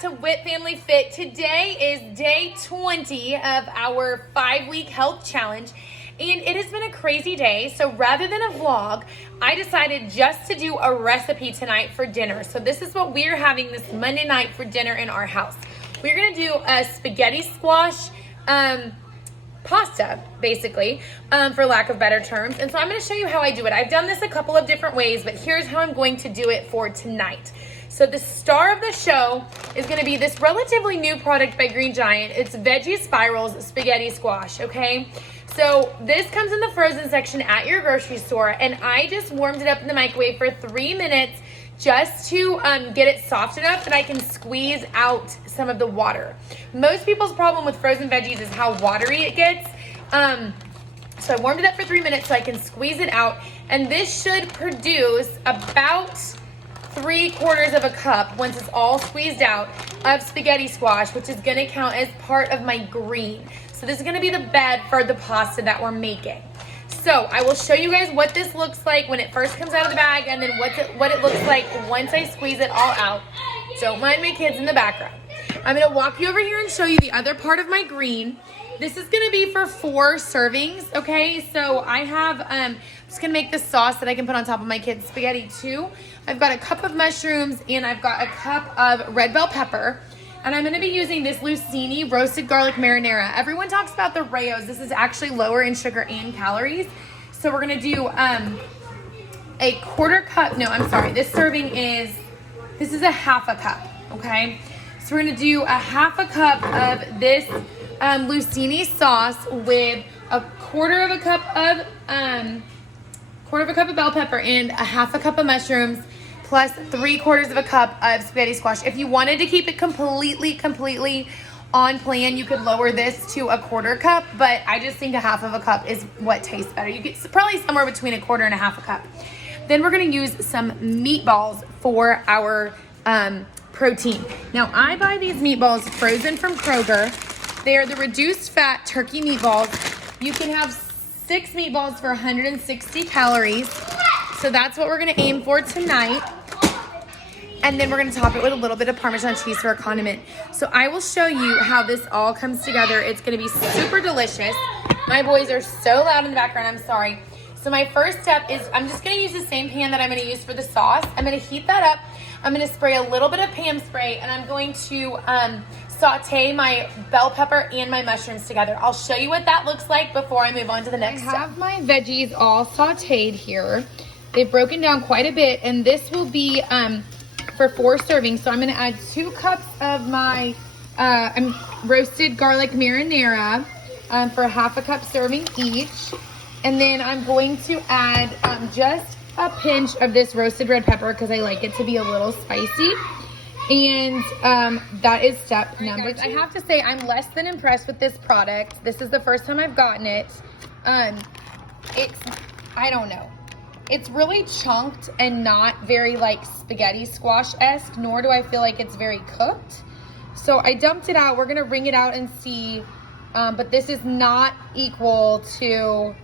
to Wit Family Fit. Today is day 20 of our 5-week health challenge, and it has been a crazy day. So rather than a vlog, I decided just to do a recipe tonight for dinner. So this is what we're having this Monday night for dinner in our house. We're gonna do a spaghetti squash pasta, basically, for lack of better terms. And so I'm gonna show you how I do it. I've done this a couple of different ways, but here's how I'm going to do it for tonight. So the star of the show is gonna be this relatively new product by Green Giant. It's Veggie Spirals Spaghetti Squash, okay? So this comes in the frozen section at your grocery store, and I just warmed it up in the microwave for 3 minutes just to get it soft enough that I can squeeze out some of the water. Most people's problem with frozen veggies is how watery it gets. So I warmed it up for 3 minutes so I can squeeze it out, and this should produce about 3/4 of a cup, once it's all squeezed out, of spaghetti squash, which is gonna count as part of my green. So this is gonna be the bed for the pasta that we're making. So I will show you guys what this looks like when it first comes out of the bag, and then what it looks like once I squeeze it all out. Don't mind my kids in the background. I'm gonna walk you over here and show you the other part of my green. This is gonna be for 4 servings, okay? So I have, I'm just gonna make this sauce that I can put on top of my kids' spaghetti too. I've got a cup of mushrooms, and I've got a cup of red bell pepper. And I'm gonna be using this Lucini roasted garlic marinara. Everyone talks about the Rayos. This is actually lower in sugar and calories. So we're gonna do a 1/4 cup, no, I'm sorry. This is a 1/2 cup, okay? So we're gonna do a 1/2 cup of this Lucini sauce with a 1/4 cup of bell pepper and a 1/2 cup of mushrooms, plus 3/4 cup of spaghetti squash. If you wanted to keep it completely on plan, you could lower this to a 1/4 cup, but I just think a 1/2 cup is what tastes better. You get probably somewhere between a 1/4 and a 1/2 cup. Then we're gonna use some meatballs for our protein. Now I buy these meatballs frozen from Kroger. They are the reduced fat turkey meatballs. You can have 6 meatballs for 160 calories. So that's what we're gonna aim for tonight. And then we're gonna top it with a little bit of Parmesan cheese for a condiment. So I will show you how this all comes together. It's gonna be super delicious. My boys are so loud in the background, I'm sorry. So my first step is I'm just gonna use the same pan that I'm gonna use for the sauce. I'm gonna heat that up. I'm gonna spray a little bit of Pam spray, and I'm going to saute my bell pepper and my mushrooms together. I'll show you what that looks like before I move on to the next step. I have my veggies all sauteed here. They've broken down quite a bit, and this will be for 4 servings. So I'm gonna add 2 cups of my roasted garlic marinara for 1/2 cup serving each. And then I'm going to add just a pinch of this roasted red pepper because I like it to be a little spicy. And that is step number 2. I have to say I'm less than impressed with this product. This is the first time I've gotten it. I don't know. It's really chunked and not very like spaghetti squash-esque, nor do I feel like it's very cooked. So I dumped it out. We're gonna wring it out and see, but this is not equal to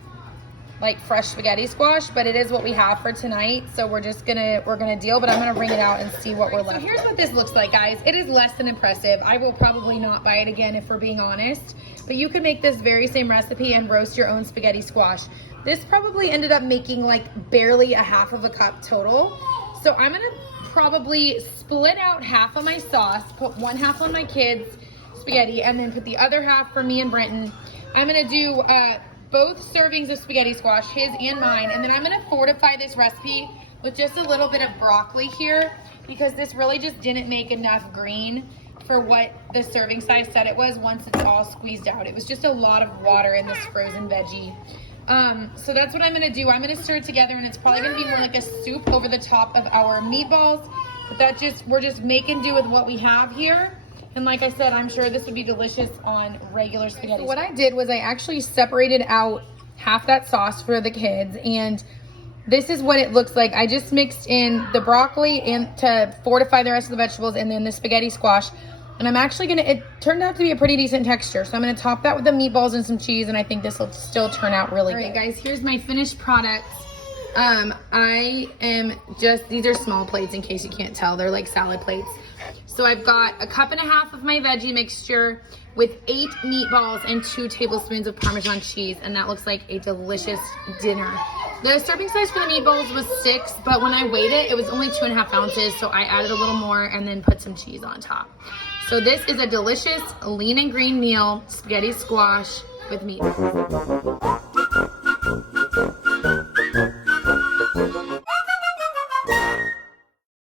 like fresh spaghetti squash, but it is what we have for tonight. So we're gonna deal, but I'm gonna wring it out and see what we're left with. So here's what this looks like, guys. It is less than impressive. I will probably not buy it again if we're being honest, but you can make this very same recipe and roast your own spaghetti squash. This probably ended up making like barely a 1/2 cup total. So I'm gonna probably split out 1/2 of my sauce, put 1/2 on my kids' spaghetti, and then put the other 1/2 for me and Brenton. I'm gonna do both servings of spaghetti squash, his and mine, and then I'm gonna fortify this recipe with just a little bit of broccoli here, because this really just didn't make enough green for what the serving size said it was once it's all squeezed out. It was just a lot of water in this frozen veggie. So that's what I'm gonna do. I'm gonna stir it together, and it's probably gonna be more like a soup over the top of our meatballs, but we're just making do with what we have here. And like I said, I'm sure this would be delicious on regular spaghetti. So what I did was I actually separated out 1/2 that sauce for the kids, and this is what it looks like. I just mixed in the broccoli and to fortify the rest of the vegetables, and then the spaghetti squash. And I'm actually it turned out to be a pretty decent texture. So I'm gonna top that with the meatballs and some cheese, and I think this will still turn out really good. All right, guys, here's my finished product. These are small plates in case you can't tell. They're like salad plates. So I've got a cup and a half of my veggie mixture with 8 meatballs and 2 tablespoons of Parmesan cheese, and that looks like a delicious dinner. The serving size for the meatballs was 6, but when I weighed it, it was only 2.5 ounces, so I added a little more and then put some cheese on top. So this is a delicious lean and green meal, spaghetti squash with meatballs.